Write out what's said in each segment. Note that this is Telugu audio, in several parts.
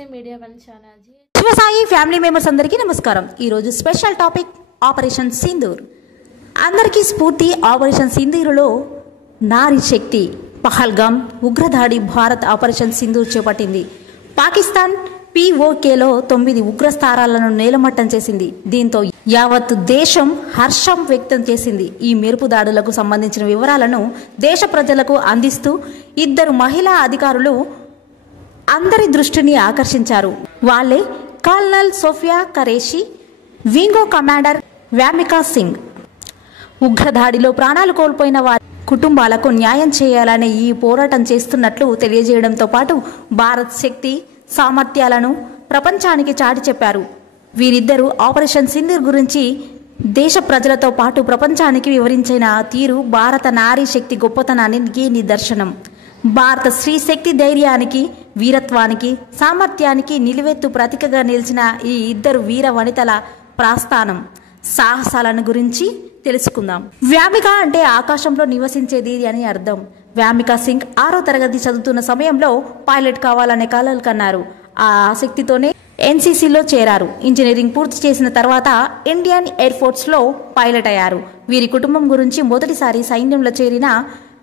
SSC Media One channel. Shivasai family members అందరికీ నమస్కారం. ఈ రోజు స్పెషల్ టాపిక్ ఆపరేషన్ సింధూర్. అందరికీ స్ఫూర్తి ఆపరేషన్ సింధూర్లో నారీ శక్తి. పహల్గామ్ ఉగ్రదాడి భారత్ ఆపరేషన్ సింధూర్ చేపట్టింది. పాకిస్తాన్ POKలో 9 ఉగ్రస్థావరాలను నేలమట్టం చేసింది. దీంతో యావత్ దేశం హర్షం వ్యక్తం చేసింది. ఈ మెరుపు దాడులకు సంబంధించిన వివరాలను దేశ ప్రజలకు అందిస్తూ 2 మహిళా అధికారులు అందరి దృష్టిని ఆకర్షించారు. వాళ్ళే colonel Sofiya Qureshi, wing commander Vyomika Singh. ఉగ్రదాడిలో ప్రాణాలు కోల్పోయిన వారి కుటుంబాలకు న్యాయం చేయాలనే ఈ పోరాటం చేస్తున్నట్లు తెలియజేయడంతో పాటు భారత్ శక్తి సామర్థ్యాలను ప్రపంచానికి చాటి చెప్పారు. వీరిద్దరూ ఆపరేషన్ సింధూర్ గురించి దేశ ప్రజలతో పాటు ప్రపంచానికి వివరించిన తీరు భారత నారీ శక్తి గొప్పతనానికి నిదర్శనం. భారత స్త్రీ శక్తి ధైర్యానికి, వీరత్వానికి, సామర్థ్యానికి నిలువెత్తు ప్రతీకగా నిలిచిన ఈ 2 వీర వనితల ప్రస్థానం సాహసాలను గురించి తెలుసుకుందాం. వ్యామిక అంటే ఆకాశంలో నివసించేది అని అర్థం. వ్యామికా సింగ్ 6వ తరగతి చదువుతున్న సమయంలో పైలట్ కావాలనే కలలు కన్నారు. ఆ ఆసక్తితోనే NCCలో చేరారు. ఇంజనీరింగ్ పూర్తి చేసిన తర్వాత ఇండియన్ ఎయిర్ ఫోర్స్లో పైలట్ అయ్యారు. వీరి కుటుంబం గురించి మొదటిసారి సైన్యంలో చేరిన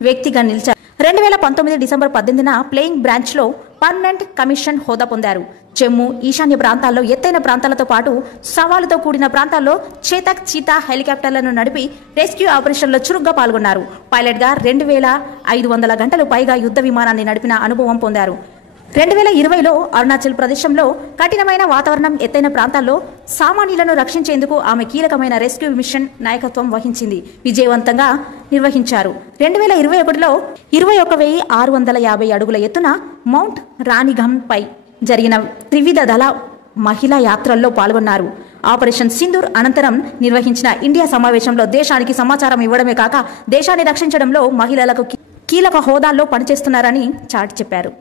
వ్యక్తిగా నిలిచారు. 2019 డిసెంబర్ 18న ప్లేయింగ్ బ్రాంచ్లో పర్మనెంట్ కమిషన్ హోదా పొందారు. జమ్మూ, ఈశాన్య ప్రాంతాల్లో ఎత్తైన ప్రాంతాలతో పాటు సవాలుతో కూడిన ప్రాంతాల్లో చేతక్ చీతా హెలికాప్టర్లను నడిపి రెస్క్యూ ఆపరేషన్లో చురుగ్గా పాల్గొన్నారు. పైలట్గా 2500 గంటలు పైగా యుద్ధ విమానాన్ని నడిపిన అనుభవం పొందారు. 2020లో అరుణాచల్ ప్రదేశంలో కఠినమైన వాతావరణం, ఎత్తైన ప్రాంతాల్లో సామాన్యులను రక్షించేందుకు ఆమె కీలకమైన రెస్క్యూ మిషన్ నాయకత్వం వహించింది. విజయవంతంగా నిర్వహించారు. 2021లో 21,650 అడుగుల ఎత్తున మౌంట్ రాణిగంపై జరిగిన త్రివిధ దళ మహిళా యాత్రల్లో పాల్గొన్నారు. ఆపరేషన్ సింధూర్ అనంతరం నిర్వహించిన ఇండియా సమావేశంలో దేశానికి సమాచారం ఇవ్వడమే కాక దేశాన్ని రక్షించడంలో మహిళలకు కీలక హోదాల్లో పనిచేస్తున్నారని చాటి చెప్పారు.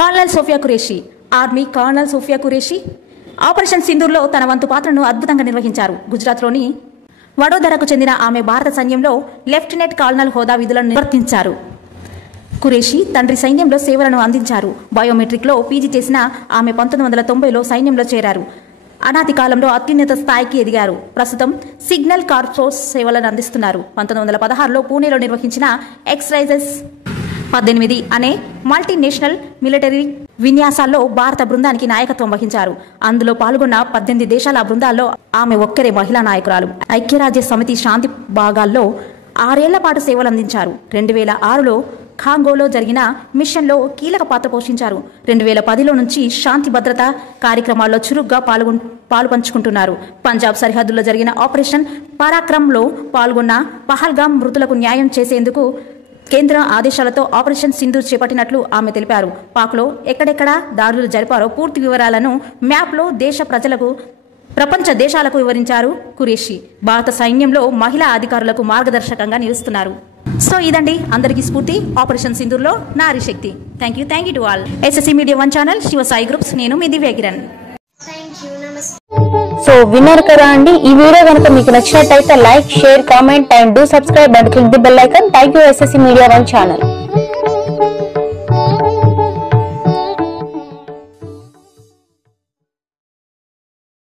Colonel Sofiya Qureshi. Army colonel Sofiya Qureshi operation సింధూర్లో తన వంతు పాత్రను అద్భుతంగా నిర్వహించారు. గుజరాత్లోని వడోదరకు చెందిన ఆమె భారత సైన్యంలో లెఫ్టినెంట్ కల్నల్ హోదా విధులను నిర్వర్తించారు. ఖురేషీ తండ్రి సైన్యంలో సేవలను అందించారు. బయోమెట్రిక్లో PG చేసిన ఆమె 1990లో సైన్యంలో చేరారు. అనాది కాలంలో అత్యున్నత స్థాయికి ఎదిగారు. ప్రస్తుతం సిగ్నల్ కార్ప్స్ సేవలను అందిస్తున్నారు. 1916లో పూణేలో నిర్వహించిన ఎక్సర్సైజెస్ 18 అనే మల్టీనేషనల్ మిలిటరీ విన్యాసాల్లో భారత బృందానికి నాయకత్వం వహించారు. అందులో పాల్గొన్న 18 దేశాల బృందాల్లో ఆమె ఒక్కరే మహిళా నాయకురాలు. ఐక్యరాజ్య సమితి శాంతి భాగాల్లో 6 ఏళ్ల పాటు సేవలు అందించారు. 2006లో కాంగోలో జరిగిన మిషన్లో కీలక పాత్ర పోషించారు. 2010లో నుంచి శాంతి భద్రతా కార్యక్రమాల్లో చురుగ్గా పాలుపంచుకుంటున్నారు. పంజాబ్ సరిహద్దుల్లో జరిగిన ఆపరేషన్ పరాక్రమ్లో పాల్గొన్న పహల్గామ్ మృతులకు న్యాయం చేసేందుకు కేంద్ర ఆదేశాలతో ఆపరేషన్ సింధూర్ చేపట్టినట్లు ఆమె తెలిపారు. పాక్లో ఎక్కడెక్కడ దాడులు జరిపారో పూర్తి వివరాలను మ్యాప్లో దేశ ప్రజలకు, ప్రపంచ దేశాలకు వివరించారు ఖురేషీ. భారత సైన్యంలో మహిళా అధికారులకు మార్గదర్శకంగా నిలుస్తున్నారు. సో ఇదండి అందరికీ స్ఫూర్తి ఆపరేషన్ సింధూర్లో నారీ శక్తి. Thank you to all. SSC Media One channel, Shivasai groups. నేను మీ దివ్య కిరణ్. సో విన్నర్ కదా అండి. ఈ వీడియో కనుక మీకు నచ్చినట్టయితే like, share, comment and do subscribe and click the bell icon. Thank you SSC Media One channel.